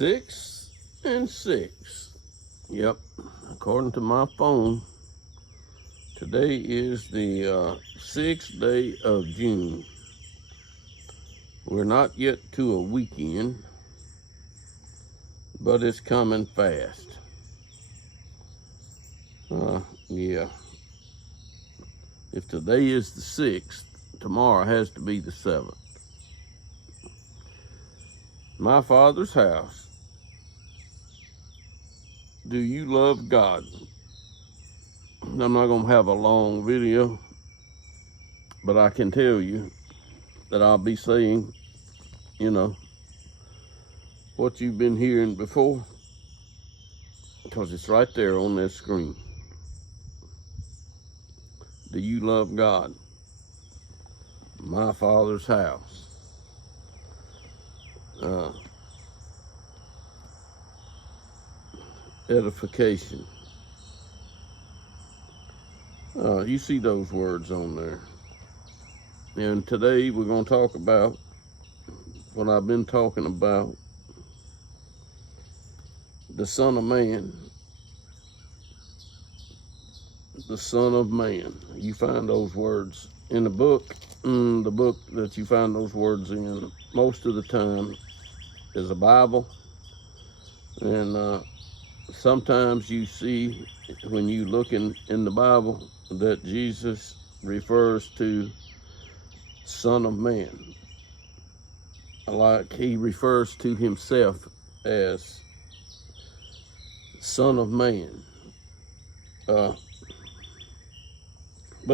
6 and 6. Yep, according to my phone, today is the 6th day of June. We're not yet to a weekend, but it's coming fast. Yeah. If today is the 6th, tomorrow has to be the 7th. My Father's house. Do you love God? I'm not going to have a long video, but I can tell you that I'll be saying, what you've been hearing before, because it's right there on that screen. Do you love God? My Father's house. Edification. You see those words on there. And today we're going to talk about what I've been talking about, the Son of Man. The Son of Man. You find those words in the book. The book that you find those words in most of the time is a Bible. And sometimes you see, when you look in the Bible, that Jesus refers to Son of Man. Like he refers to himself as Son of Man. But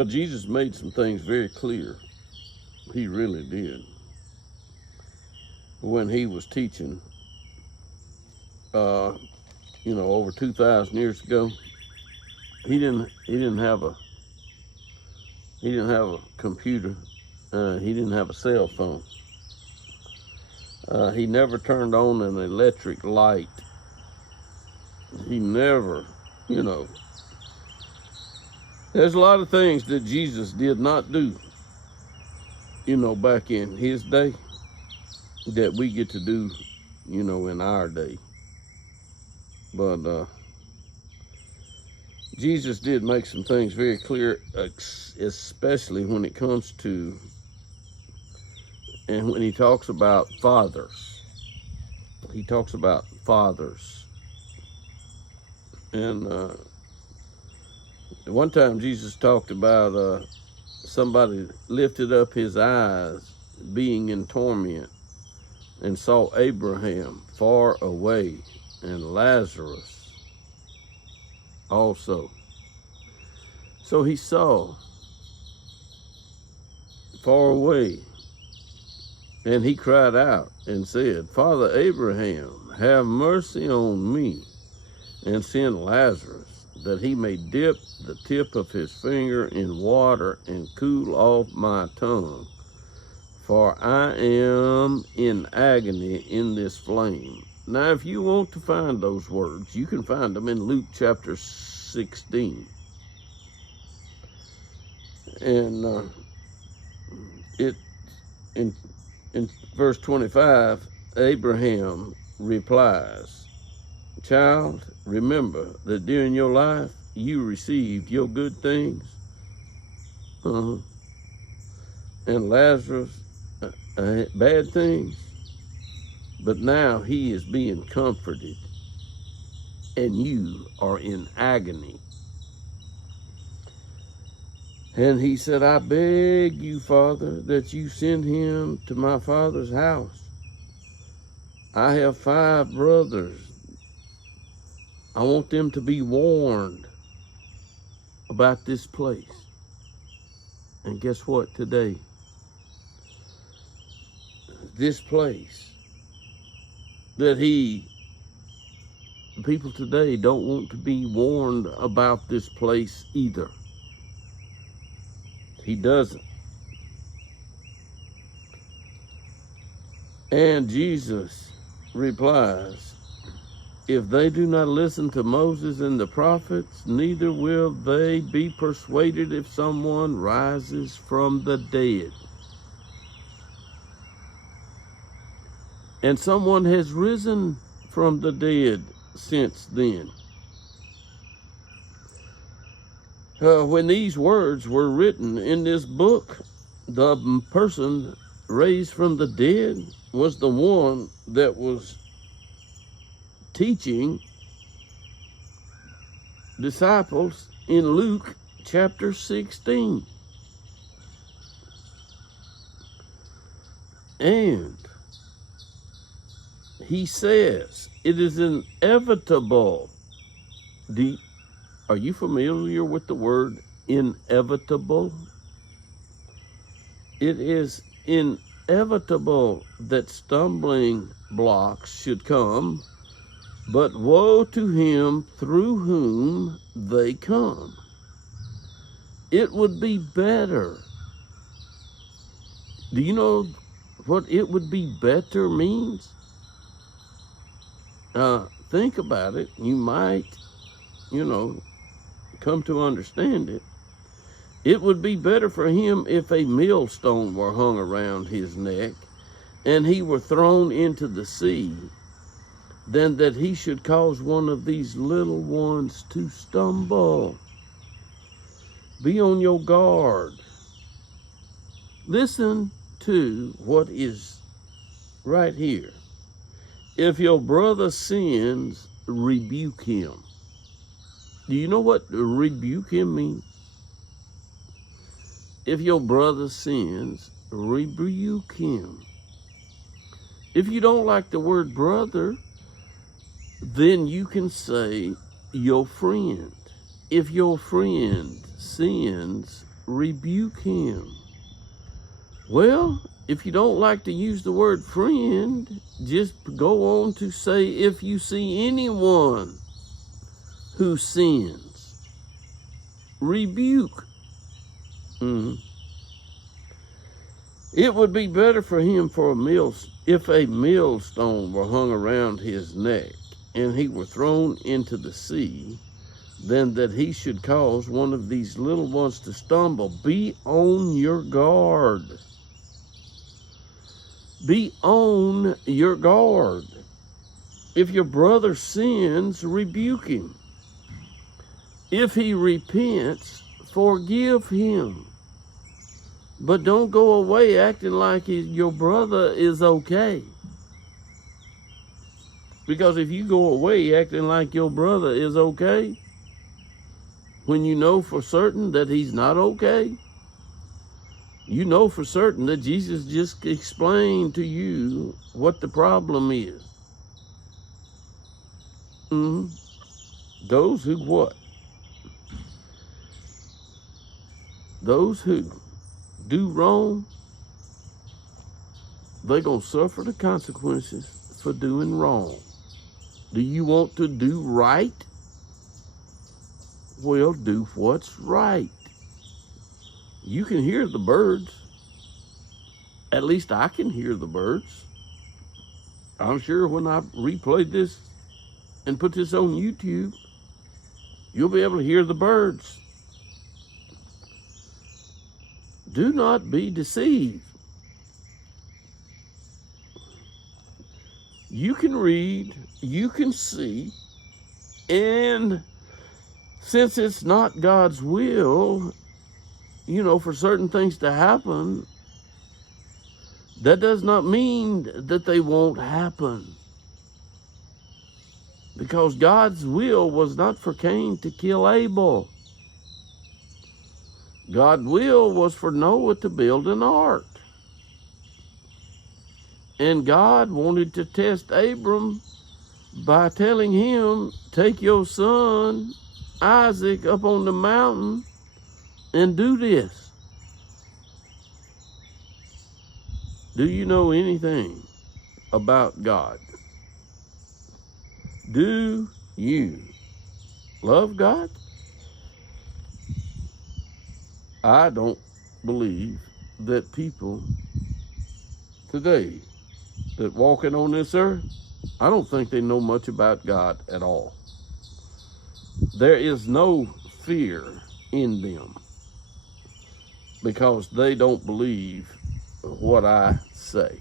Jesus made some things very clear. He really did. When he was teaching, over 2,000 years ago, he didn't have a computer. He didn't have a cell phone. He never turned on an electric light. He never, There's a lot of things that Jesus did not do, back in his day, that we get to do, in our day. But Jesus did make some things very clear, especially when it comes to, and when he talks about fathers. He talks about fathers. And one time Jesus talked about somebody lifted up his eyes being in torment and saw Abraham far away and Lazarus also. So he saw far away, and he cried out and said, Father Abraham, have mercy on me, and send Lazarus, that he may dip the tip of his finger in water and cool off my tongue, for I am in agony in this flame. Now, if you want to find those words, you can find them in Luke chapter 16. And in verse 25, Abraham replies, Child, remember that during your life you received your good things, and Lazarus bad things, but now he is being comforted, and you are in agony. And he said, I beg you, Father, that you send him to my father's house. I have 5 brothers. I want them to be warned about this place. And guess what today? This place that people today don't want to be warned about this place either. He doesn't. And Jesus replies, if they do not listen to Moses and the prophets, neither will they be persuaded if someone rises from the dead. And someone has risen from the dead since then. When these words were written in this book, the person raised from the dead was the one that was teaching disciples in Luke chapter 16. And he says, it is inevitable. Are you familiar with the word inevitable? It is inevitable that stumbling blocks should come, but woe to him through whom they come. It would be better. Do you know what it would be better means? Think about it. You might, come to understand it. It would be better for him if a millstone were hung around his neck and he were thrown into the sea than that he should cause one of these little ones to stumble. Be on your guard. Listen to what is right here. If your brother sins, rebuke him. Do you know what rebuke him means? If your brother sins, rebuke him. If you don't like the word brother, then you can say your friend. If your friend sins, rebuke him. Well, if you don't like to use the word friend, just go on to say, if you see anyone who sins, rebuke. It would be better for him if a millstone were hung around his neck and he were thrown into the sea, than that he should cause one of these little ones to stumble. Be on your guard. Be on your guard. If your brother sins, rebuke him. If he repents, forgive him. But don't go away acting like your brother is okay. Because if you go away acting like your brother is okay, when you know for certain that he's not okay, you know for certain that Jesus just explained to you what the problem is. Those who what? Those who do wrong, they're going to suffer the consequences for doing wrong. Do you want to do right? Well, do what's right. You can hear the birds. At least I can hear the birds. I'm sure when I replay this and put this on YouTube, you'll be able to hear the birds. Do not be deceived. You can read, you can see, and since it's not God's will, for certain things to happen, that does not mean that they won't happen. Because God's will was not for Cain to kill Abel. God's will was for Noah to build an ark. And God wanted to test Abram by telling him, take your son Isaac up on the mountain and do this. Do you know anything about God? Do you love God? I don't believe that people today that walking on this earth, I don't think they know much about God at all. There is no fear in them because they don't believe what I say.